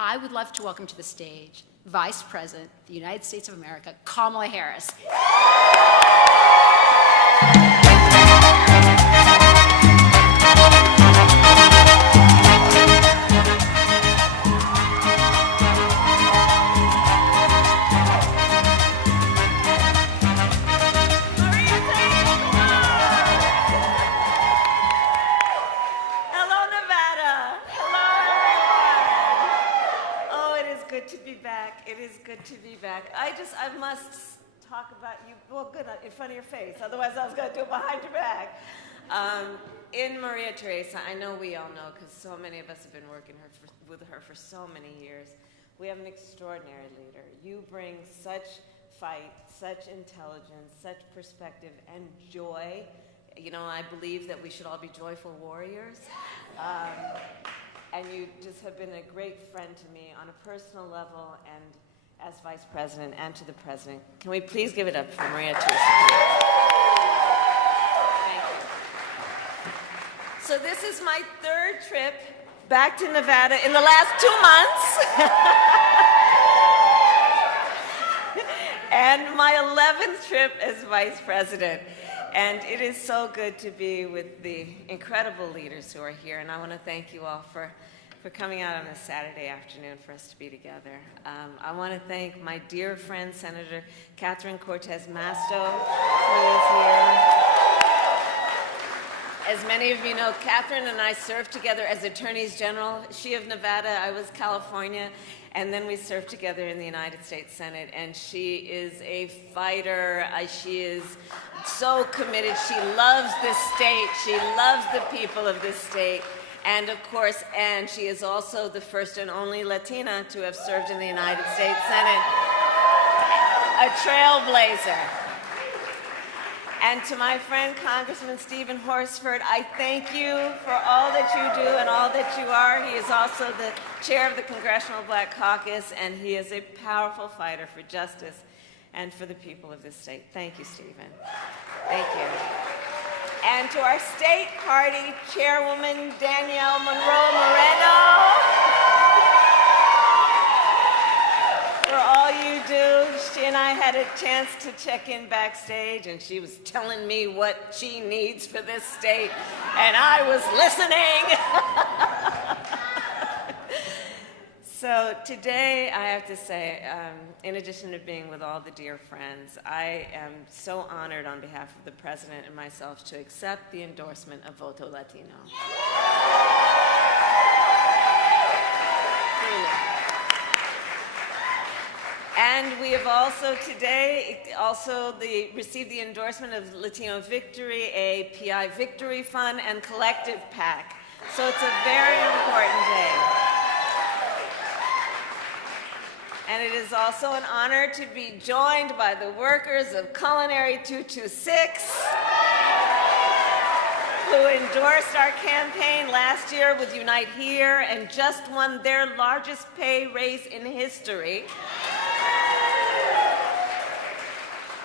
I would love to welcome to the stage Vice President of the United States of America, Kamala Harris. It is good to be back. I must talk about you, well, good, in front of your face. Otherwise, I was going to do it behind your back. In Maria Teresa, I know we all know, because so many of us have been working with her for so many years, we have an extraordinary leader. You bring such fight, such intelligence, such perspective, and joy. You know, I believe that we should all be joyful warriors. And you just have been a great friend to me on a personal level and as Vice President and to the President. Can we please give it up for Maria Teresa? Thank you. So this is my third trip back to Nevada in the last 2 months. And my 11th trip as Vice President. And it is so good to be with the incredible leaders who are here. And I want to thank you all for coming out on this Saturday afternoon for us to be together. I want to thank my dear friend, Senator Catherine Cortez Masto, who is here. As many of you know, Catherine and I served together as Attorneys General. She of Nevada, I was California. And then we served together in the United States Senate, and she is a fighter. She is so committed. She loves this state. She loves the people of this state. And of course, and she is also the first and only Latina to have served in the United States Senate. A trailblazer. And to my friend, Congressman Stephen Horsford, I thank you for all that you do and all that you are. He is also the chair of the Congressional Black Caucus, and he is a powerful fighter for justice and for the people of this state. Thank you, Stephen. Thank you. And to our state party chairwoman, Danielle Monroe Moreno, for all you do. She and I had a chance to check in backstage, and she was telling me what she needs for this state, and I was listening. So today, I have to say, in addition to being with all the dear friends, I am so honored on behalf of the President and myself to accept the endorsement of Voto Latino. And we have also today received the endorsement of Latino Victory, a PI Victory Fund, and Collective PAC. So it's a very important day. And it is also an honor to be joined by the workers of Culinary 226, who endorsed our campaign last year with Unite Here and just won their largest pay raise in history.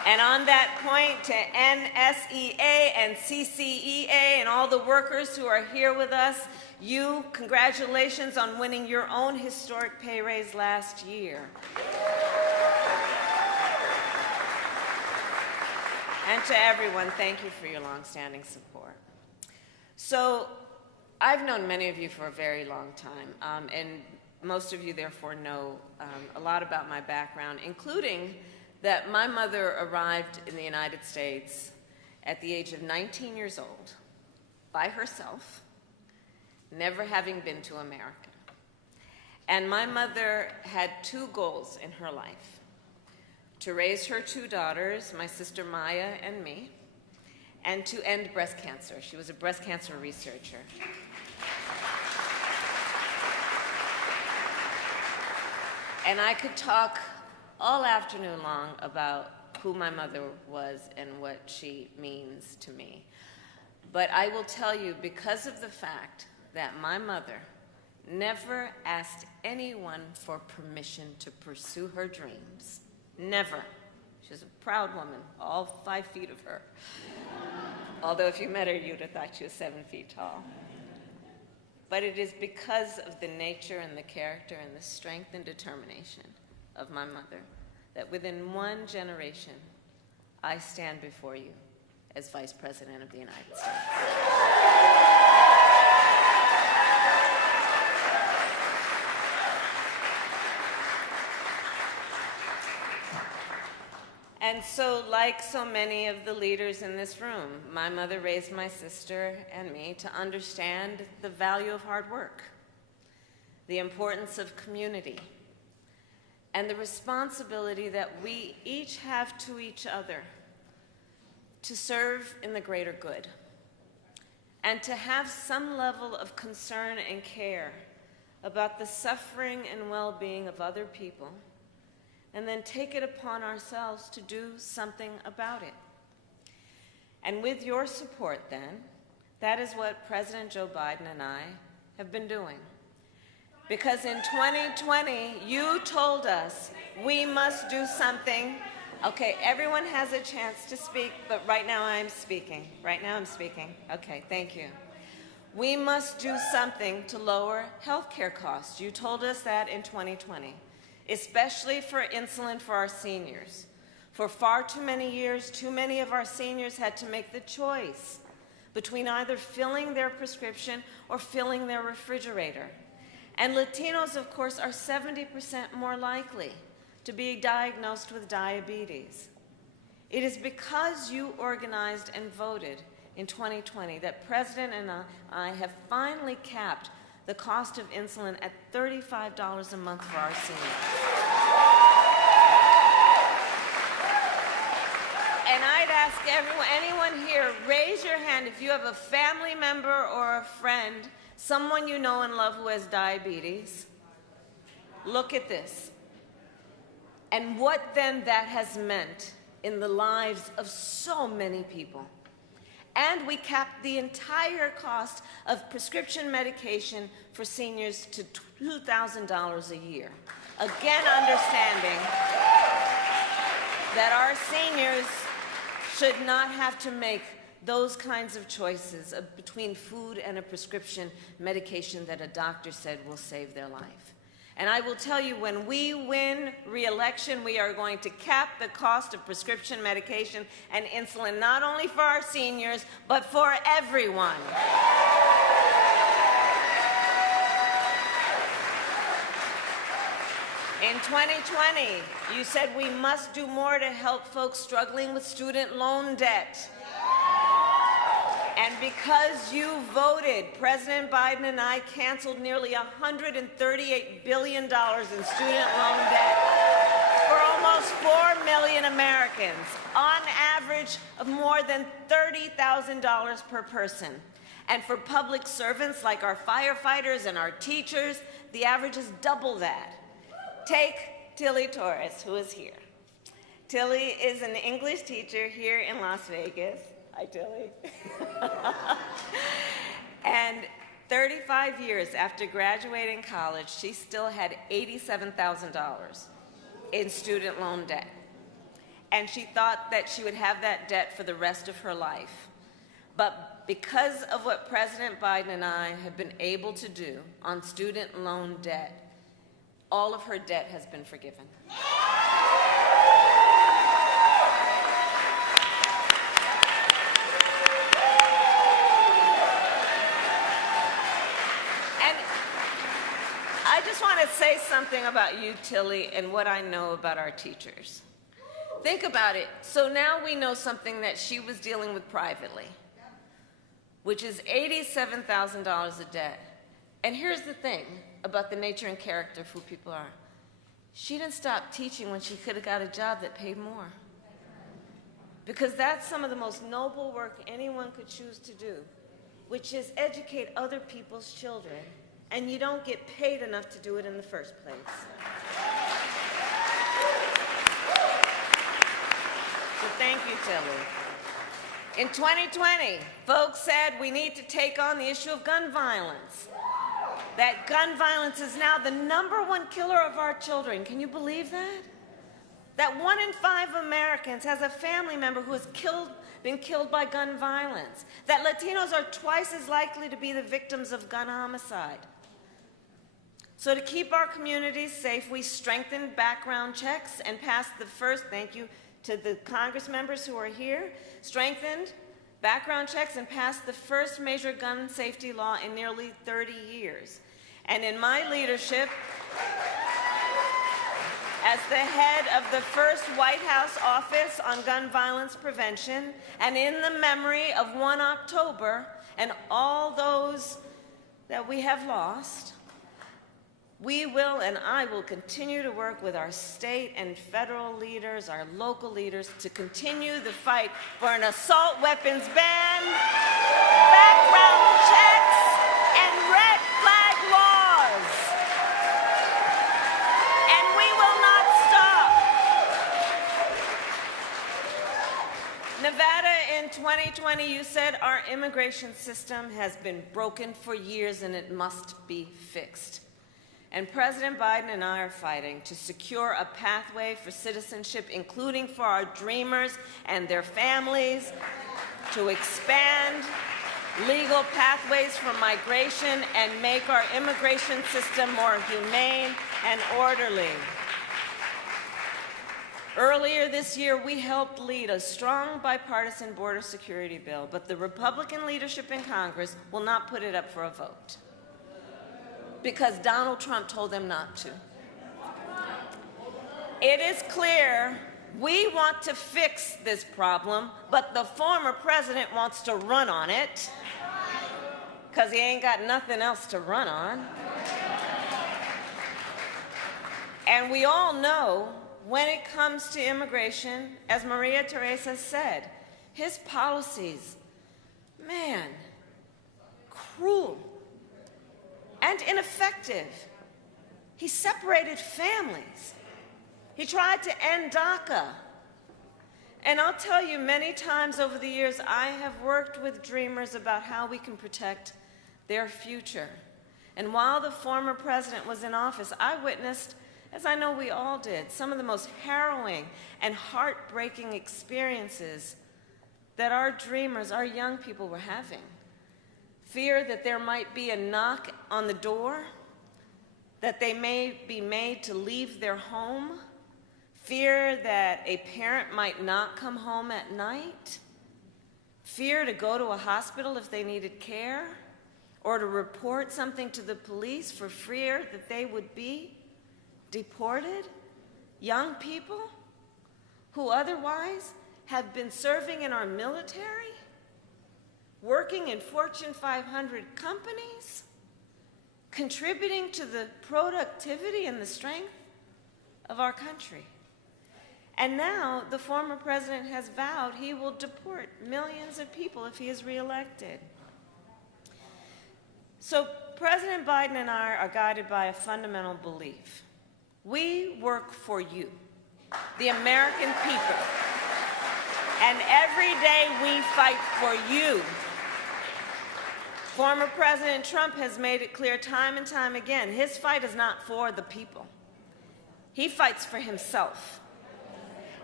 And on that point, to NSEA and CCEA and all the workers who are here with us, congratulations on winning your own historic pay raise last year. And to everyone, thank you for your long-standing support. So, I've known many of you for a very long time, and most of you therefore know a lot about my background, including that my mother arrived in the United States at the age of 19 years old, by herself, never having been to America. And my mother had 2 goals in her life: to raise her 2 daughters, my sister Maya and me, and to end breast cancer. She was a breast cancer researcher. And I could talk all afternoon long about who my mother was and what she means to me. But I will tell you, because of the fact that my mother never asked anyone for permission to pursue her dreams, never. She's a proud woman, all 5 feet of her. Although if you met her, you'd have thought she was 7 feet tall. but it is because of the nature and the character and the strength and determination of my mother that within one generation, I stand before you as Vice President of the United States. And so, like so many of the leaders in this room, my mother raised my sister and me to understand the value of hard work, the importance of community, and the responsibility that we each have to each other to serve in the greater good, and to have some level of concern and care about the suffering and well-being of other people, and then take it upon ourselves to do something about it. And with your support, then, that is what President Joe Biden and I have been doing. Because in 2020, you told us we must do something. Okay, everyone has a chance to speak, but right now I'm speaking. Right now I'm speaking. Okay, thank you. We must do something to lower health care costs. You told us that in 2020. Especially for insulin for our seniors. For far too many years, too many of our seniors had to make the choice between either filling their prescription or filling their refrigerator. And Latinos, of course, are 70% more likely to be diagnosed with diabetes. It is because you organized and voted in 2020 that President and I have finally capped the cost of insulin at $35 a month for our seniors. And I'd ask anyone here, raise your hand if you have a family member or a friend, someone you know and love who has diabetes. Look at this. And what then that has meant in the lives of so many people. And we capped the entire cost of prescription medication for seniors to $2,000 a year. Again, understanding that our seniors should not have to make those kinds of choices between food and a prescription medication that a doctor said will save their life. And I will tell you, when we win re-election, we are going to cap the cost of prescription medication and insulin, not only for our seniors, but for everyone. In 2020, you said we must do more to help folks struggling with student loan debt. And because you voted, President Biden and I canceled nearly $138 billion in student loan debt for almost 4 million Americans, on average of more than $30,000 per person. And for public servants like our firefighters and our teachers, the average is double that. Take Tilly Torres, who is here. Tilly is an English teacher here in Las Vegas. Hi, Tilly. And 35 years after graduating college, she still had $87,000 in student loan debt. And she thought that she would have that debt for the rest of her life. But because of what President Biden and I have been able to do on student loan debt, all of her debt has been forgiven. I just want to say something about you, Tilly, and what I know about our teachers. Think about it. So now we know something that she was dealing with privately, which is $87,000 of debt. And here's the thing about the nature and character of who people are. She didn't stop teaching when she could have got a job that paid more. Because that's some of the most noble work anyone could choose to do, which is educate other people's children. And you don't get paid enough to do it in the first place. So thank you, Tilly. In 2020, folks said we need to take on the issue of gun violence. That gun violence is now the #1 killer of our children. Can you believe that? That 1 in 5 Americans has a family member who is killed been killed by gun violence, that Latinos are twice as likely to be the victims of gun homicide. So to keep our communities safe, we strengthened background checks and passed the first, thank you to the Congress members who are here, strengthened background checks and passed the first major gun safety law in nearly 30 years. And in my leadership, as the head of the first White House Office on Gun Violence Prevention, and in the memory of 1 October and all those that we have lost, we will and I will continue to work with our state and federal leaders, our local leaders, to continue the fight for an assault weapons ban, background checks, and red flag laws. And we will not stop. Nevada, in 2020, you said our immigration system has been broken for years and it must be fixed. And President Biden and I are fighting to secure a pathway for citizenship, including for our dreamers and their families, to expand legal pathways for migration and make our immigration system more humane and orderly. Earlier this year, we helped lead a strong bipartisan border security bill, but the Republican leadership in Congress will not put it up for a vote, because Donald Trump told them not to. It is clear we want to fix this problem, but the former president wants to run on it because he ain't got nothing else to run on. And we all know when it comes to immigration, as Maria Teresa said, his policies, man, cruel and ineffective. He separated families. He tried to end DACA. And I'll tell you, many times over the years, I have worked with dreamers about how we can protect their future. And while the former president was in office, I witnessed, as I know we all did, some of the most harrowing and heartbreaking experiences that our dreamers, our young people were having. Fear that there might be a knock on the door, that they may be made to leave their home, fear that a parent might not come home at night, fear to go to a hospital if they needed care, or to report something to the police for fear that they would be deported. Young people who otherwise have been serving in our military, working in Fortune 500 companies, contributing to the productivity and the strength of our country. And now the former president has vowed he will deport millions of people if he is reelected. So President Biden and I are guided by a fundamental belief. We work for you, the American people. And every day we fight for you. Former President Trump has made it clear time and time again, his fight is not for the people. He fights for himself.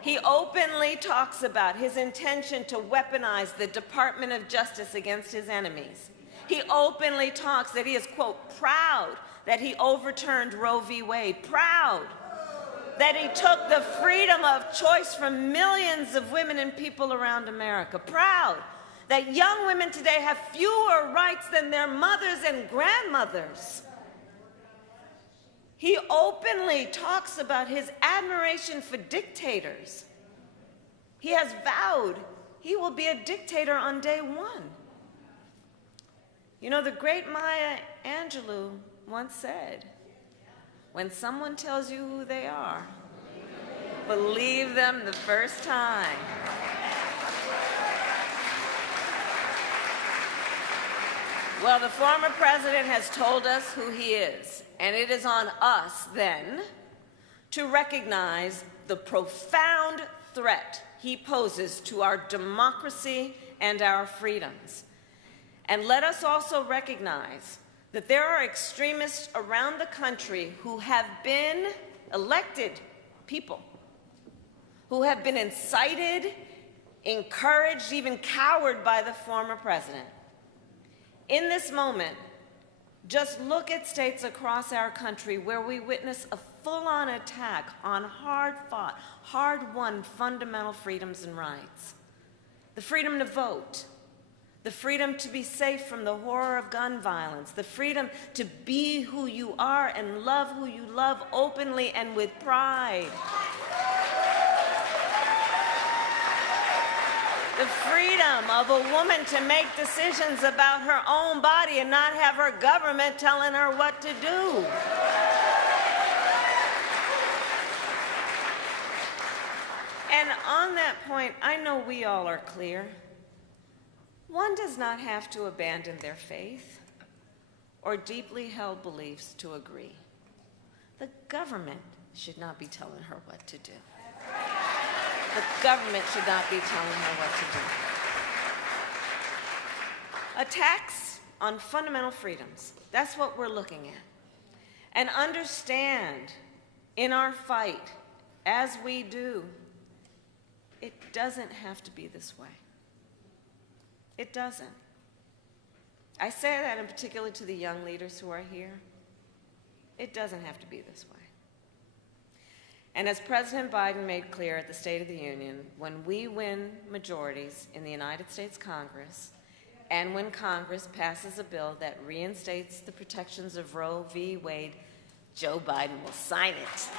He openly talks about his intention to weaponize the Department of Justice against his enemies. He openly talks that he is, quote, proud that he overturned Roe v. Wade, proud that he took the freedom of choice from millions of women and people around America, proud that young women today have fewer rights than their mothers and grandmothers. He openly talks about his admiration for dictators. He has vowed he will be a dictator on day one. You know, the great Maya Angelou once said, when someone tells you who they are, believe them the first time. Well, the former president has told us who he is, and it is on us, then, to recognize the profound threat he poses to our democracy and our freedoms. And let us also recognize that there are extremists around the country who have been elected people, who have been incited encouraged, even cowered by the former president. In this moment, just look at states across our country where we witness a full-on attack on hard-fought, hard-won fundamental freedoms and rights. The freedom to vote, the freedom to be safe from the horror of gun violence, the freedom to be who you are and love who you love openly and with pride. The freedom of a woman to make decisions about her own body and not have her government telling her what to do. And on that point, I know we all are clear. One does not have to abandon their faith or deeply held beliefs to agree. The government should not be telling her what to do. The government should not be telling her what to do. Attacks on fundamental freedoms, that's what we're looking at. And understand in our fight, as we do, it doesn't have to be this way. It doesn't. I say that in particular to the young leaders who are here. It doesn't have to be this way. And as President Biden made clear at the State of the Union, when we win majorities in the United States Congress, and when Congress passes a bill that reinstates the protections of Roe v. Wade, Joe Biden will sign it.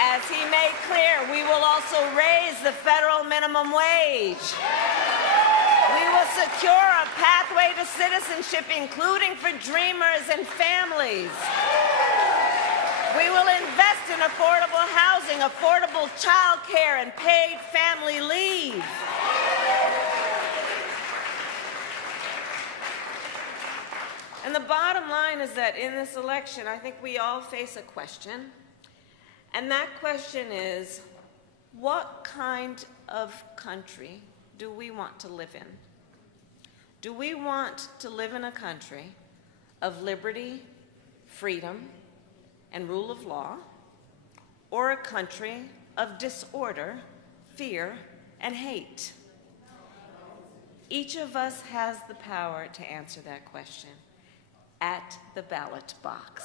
As he made clear, we will also raise the federal minimum wage. We will secure a pathway to citizenship, including for dreamers and families. We will invest in affordable housing, affordable child care, and paid family leave. And the bottom line is that in this election, I think we all face a question. And that question is, what kind of country do we want to live in? Do we want to live in a country of liberty, freedom, and rule of law, or a country of disorder, fear, and hate? Each of us has the power to answer that question at the ballot box.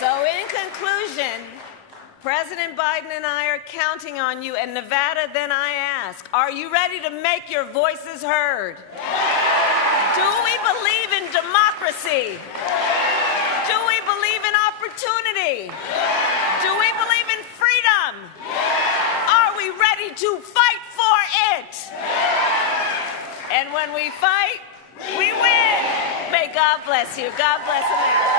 So in conclusion, President Biden and I are counting on you, and Nevada, then I ask, are you ready to make your voices heard? Do we believe in democracy? Do we believe in opportunity? Do we believe in freedom? Are we ready to fight for it? And when we fight, we win. May God bless you. God bless America.